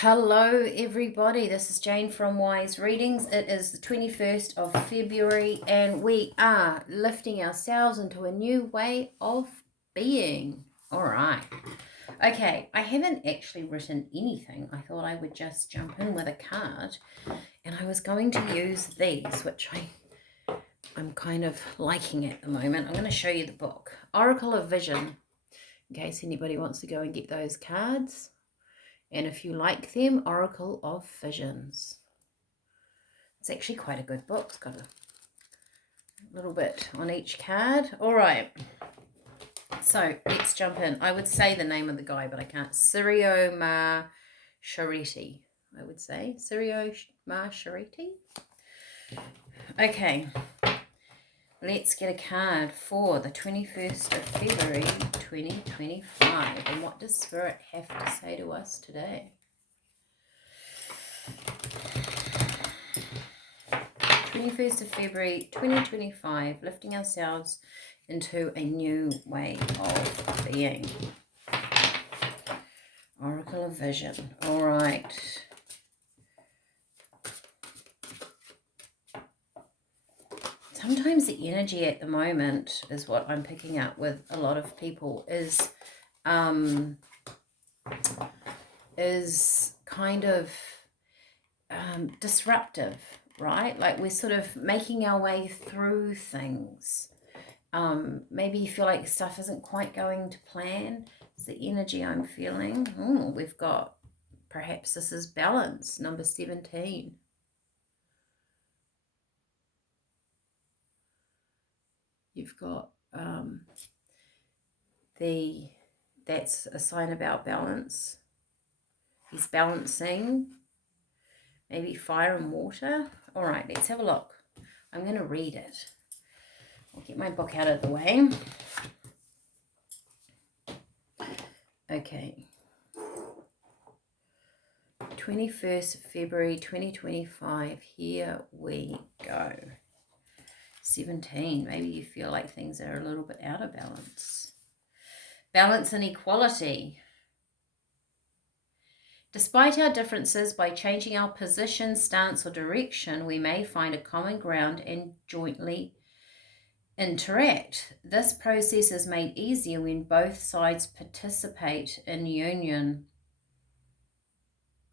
Hello, everybody. This is Jane from Wise Readings. It is the 21st of February, and we are lifting ourselves into a new way of being. All right. Okay, I haven't actually written anything. I thought I would just jump in with a card, and I was going to use these, which I'm kind of liking at the moment. I'm going to show you the book, Oracle of Vision, in case anybody wants to go and get those cards. And if you like them, Oracle of Visions. It's actually quite a good book. It's got a little bit on each card. All right. So let's jump in. I would say the name of the guy, but I can't. Sirio Marchariti, I would say. Sirio Marchariti. Okay. Let's get a card for the 21st of February 2025. And what does Spirit have to say to us today? 21st of February 2025, lifting ourselves into a new way of being. Oracle of Vision. All right. Sometimes the energy at the moment is what I'm picking up with a lot of people is kind of disruptive, right? Like we're sort of making our way through things. Maybe you feel like stuff isn't quite going to plan. It's the energy I'm feeling. We've got, perhaps this is balance, number 17. You've got that's a sign about balance. He's balancing, maybe fire and water. All right, let's have a look. I'm going to read it. I'll get my book out of the way. Okay. 21st February 2025. Here we go. 17. Maybe you feel like things are a little bit out of balance. Balance and equality. Despite our differences, by changing our position, stance, or direction, we may find a common ground and jointly interact. This process is made easier when both sides participate in union.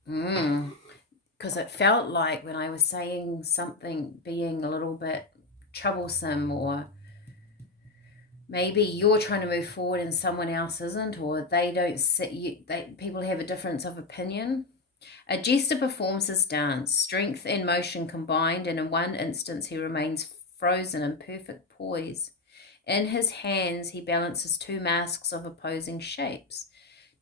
Because it felt like when I was saying something being a little bit troublesome, or maybe you're trying to move forward and someone else isn't, or they don't see you, people have a difference of opinion. A jester performs his dance, strength and motion combined, and in one instance he remains frozen in perfect poise. In his hands he balances two masks of opposing shapes.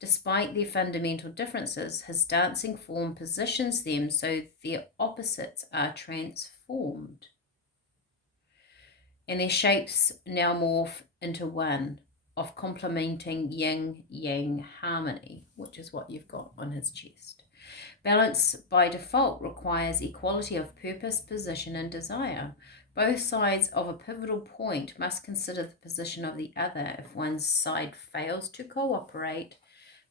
Despite their fundamental differences, his dancing form positions them so their opposites are transformed, and their shapes now morph into one of complementing yin-yang harmony, which is what you've got on his chest. Balance by default requires equality of purpose, position, and desire. Both sides of a pivotal point must consider the position of the other. If one side fails to cooperate,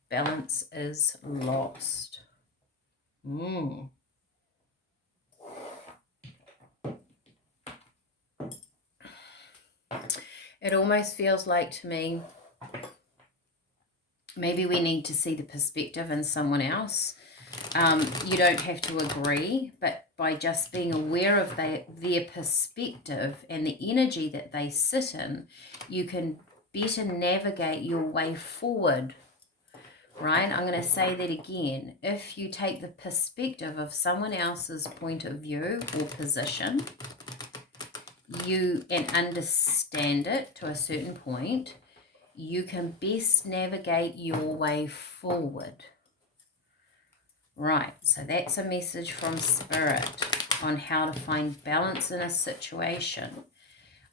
balance is lost. It almost feels like to me, maybe we need to see the perspective in someone else. You don't have to agree, but by just being aware of their perspective and the energy that they sit in, you can better navigate your way forward, right? I'm going to say that again. If you take the perspective of someone else's point of view or position, and understand it to a certain point, you can best navigate your way forward. Right, so that's a message from Spirit on how to find balance in a situation.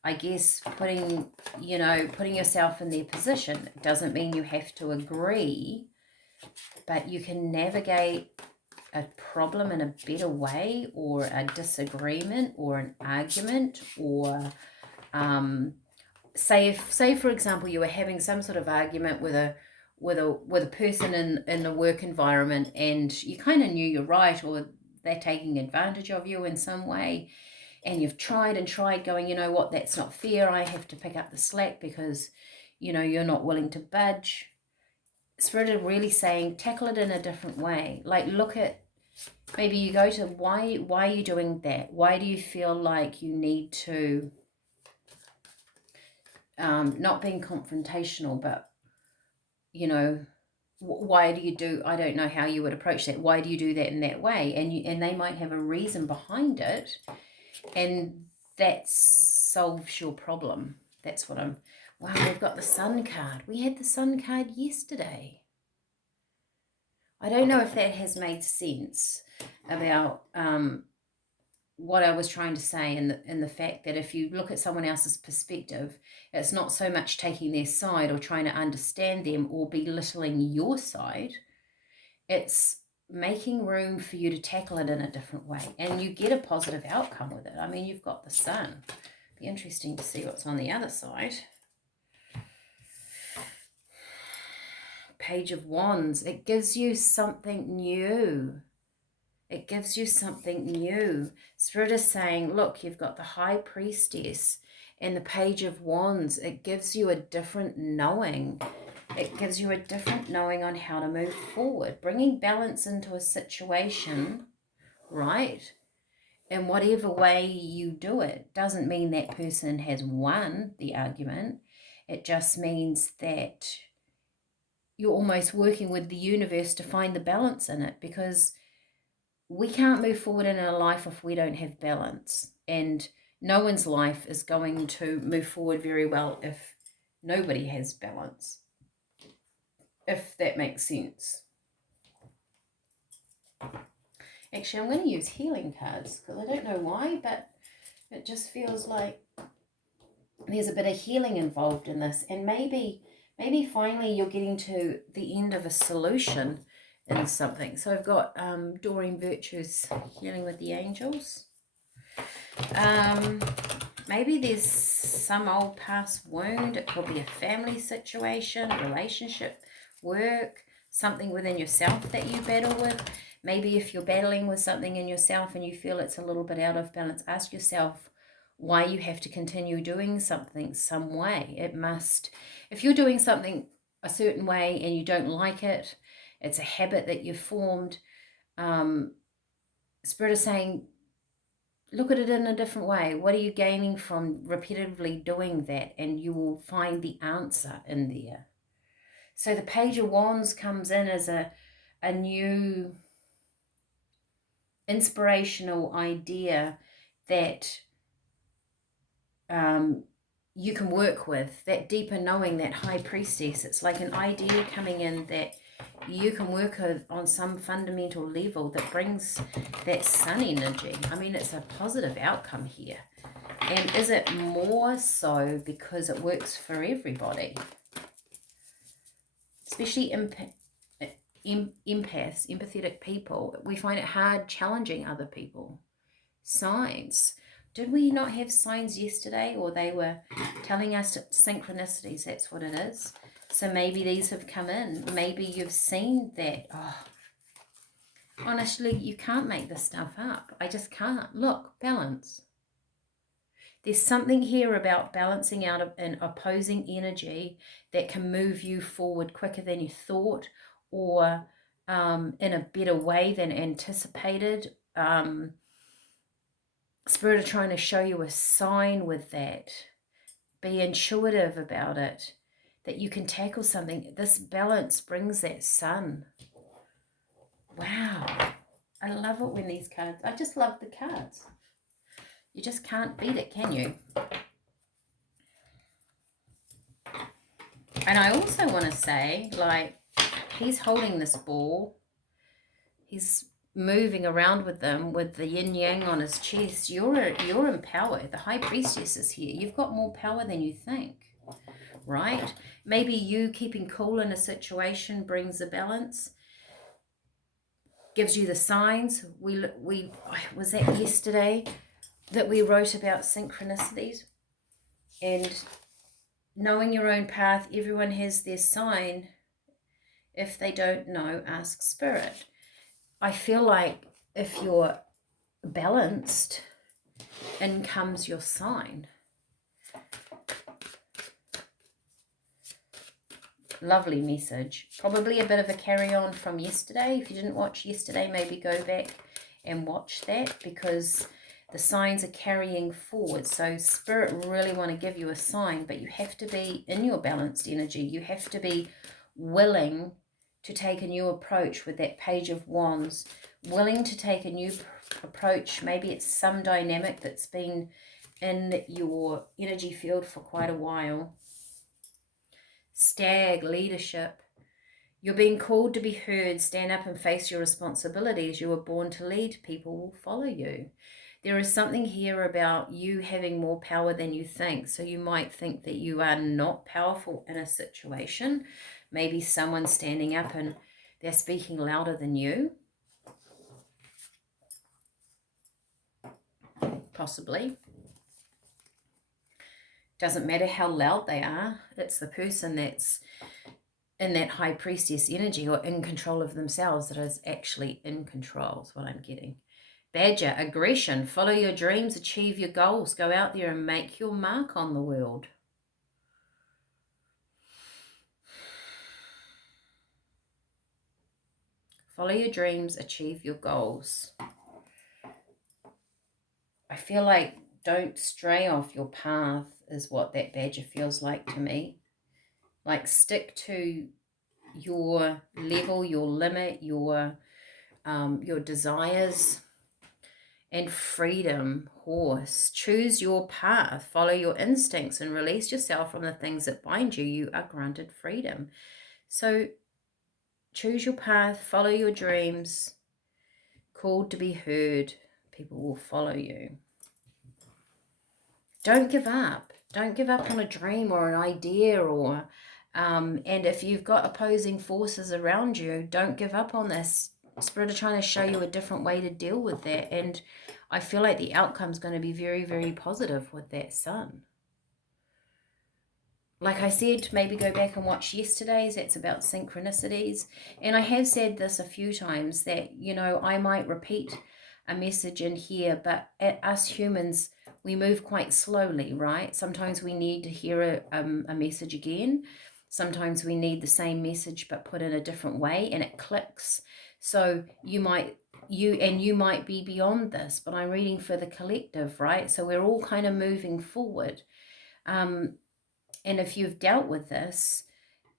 I guess putting yourself in their position doesn't mean you have to agree, but you can navigate a problem in a better way, or a disagreement, or an argument, or say for example you were having some sort of argument with with a person in the work environment, and you kind of knew you're right, or they're taking advantage of you in some way, and you've tried and tried, going, you know what, that's not fair, I have to pick up the slack because, you know, you're not willing to budge. Spirit are really saying, tackle it in a different way. Like, look at, maybe you go to, why are you doing that? Why do you feel like you need to, not being confrontational, but, you know, why do you do, I don't know how you would approach that. Why do you do that in that way? And they might have a reason behind it, and that solves your problem. That's what I'm, wow, we've got the Sun card. We had the Sun card yesterday. I don't know if that has made sense about what I was trying to say, in the fact that if you look at someone else's perspective, it's not so much taking their side or trying to understand them or belittling your side. It's making room for you to tackle it in a different way, and you get a positive outcome with it. I mean, you've got the Sun. Be interesting to see what's on the other side. Page of Wands. It gives you something new. It gives you something new. Spirit is saying, look, you've got the High Priestess and the Page of Wands. It gives you a different knowing. It gives you a different knowing on how to move forward. Bringing balance into a situation, right? In whatever way you do it, doesn't mean that person has won the argument. It just means that you're almost working with the universe to find the balance in it, because we can't move forward in our life if we don't have balance. And no one's life is going to move forward very well if nobody has balance, if that makes sense. Actually, I'm going to use healing cards because I don't know why, but it just feels like there's a bit of healing involved in this. And maybe finally you're getting to the end of a solution in something. So I've got Doreen Virtue's Healing with the Angels. Maybe there's some old past wound. It could be a family situation, relationship, work, something within yourself that you battle with. Maybe if you're battling with something in yourself and you feel it's a little bit out of balance, ask yourself why you have to continue doing something some way. It must, if you're doing something a certain way and you don't like it, it's a habit that you've formed, Spirit is saying, look at it in a different way. What are you gaining from repetitively doing that? And you will find the answer in there. So the Page of Wands comes in as a new inspirational idea that you can work with, that deeper knowing, that High Priestess. It's like an idea coming in that you can work on some fundamental level that brings that Sun energy. I mean, it's a positive outcome here. And is it more so because it works for everybody? Especially empaths, empathetic people. We find it hard challenging other people. Signs. Did we not have signs yesterday? Or they were telling us synchronicities, that's what it is. So maybe these have come in. Maybe you've seen that. Oh, honestly, you can't make this stuff up. I just can't. Look, balance. There's something here about balancing out an opposing energy that can move you forward quicker than you thought, or in a better way than anticipated. Spirit are trying to show you a sign with that. Be intuitive about it, that you can tackle something. This balance brings that Sun. Wow. I love it when these cards, I just love the cards. You just can't beat it, can you? And I also want to say, like, he's holding this ball. He's moving around with them with the yin yang on his chest. You're empowered. The High Priestess is here. You've got more power than you think, right? Maybe you keeping cool in a situation brings a balance, gives you the signs. Was that yesterday that we wrote about synchronicities? And knowing your own path, everyone has their sign. If they don't know, ask Spirit. I feel like if you're balanced, in comes your sign. Lovely message. Probably a bit of a carry-on from yesterday. If you didn't watch yesterday, maybe go back and watch that, because the signs are carrying forward. So Spirit really want to give you a sign, but you have to be in your balanced energy. You have to be willing to take a new approach with that Page of Wands. Willing to take a new approach. Maybe it's some dynamic that's been in your energy field for quite a while. Stag, leadership. You're being called to be heard. Stand up and face your responsibilities. You were born to lead. People will follow you. There is something here about you having more power than you think. So you might think that you are not powerful in a situation. Maybe someone's standing up and they're speaking louder than you. Possibly. Doesn't matter how loud they are. It's the person that's in that high priestess energy or in control of themselves that is actually in control, is what I'm getting. Badger, aggression. Follow your dreams, achieve your goals. Go out there and make your mark on the world. Follow your dreams, achieve your goals. I feel like don't stray off your path is what that badger feels like to me. Like stick to your level, your limit, your desires. And freedom, horse. Choose your path, follow your instincts, and release yourself from the things that bind you. You are granted freedom. So choose your path, follow your dreams, called to be heard. People will follow you. Don't give up. Don't give up on a dream or an idea, or and if you've got opposing forces around you, don't give up on this. Spirit are trying to show you a different way to deal with that, and I feel like the outcome's going to be very, very positive with that Sun. Like I said, maybe go back and watch yesterday's. That's about synchronicities. And I have said this a few times that, you know, I might repeat a message in here, but us humans, we move quite slowly, right? Sometimes we need to hear a message again. Sometimes we need the same message but put in a different way, and it clicks. So you might be beyond this, but I'm reading for the collective, right? So we're all kind of moving forward. And if you've dealt with this,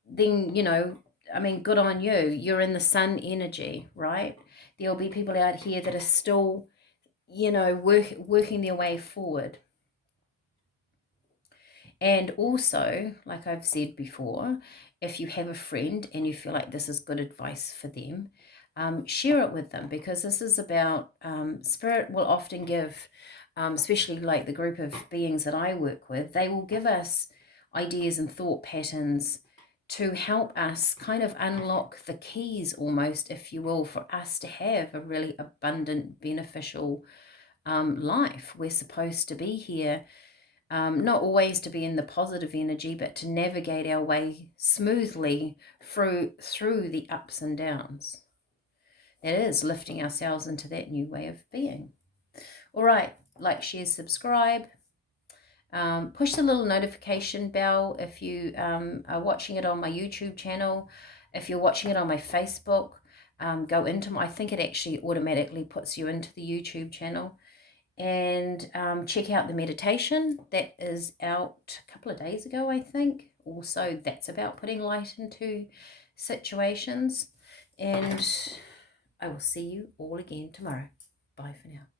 then, you know, I mean, good on you. You're in the Sun energy, right? There'll be people out here that are still, you know, working their way forward. And also, like I've said before, if you have a friend and you feel like this is good advice for them, share it with them, because this is about, Spirit will often give, especially like the group of beings that I work with, they will give us ideas and thought patterns to help us kind of unlock the keys almost, if you will, for us to have a really abundant, beneficial life. We're supposed to be here, not always to be in the positive energy, but to navigate our way smoothly through the ups and downs. That is lifting ourselves into that new way of being. All right, like, share, subscribe. Push the little notification bell if you are watching it on my YouTube channel. If you're watching it on my Facebook, go into my, I think it actually automatically puts you into the YouTube channel. And check out the meditation that is out a couple of days ago, I think. Also, that's about putting light into situations. And I will see you all again tomorrow. Bye for now.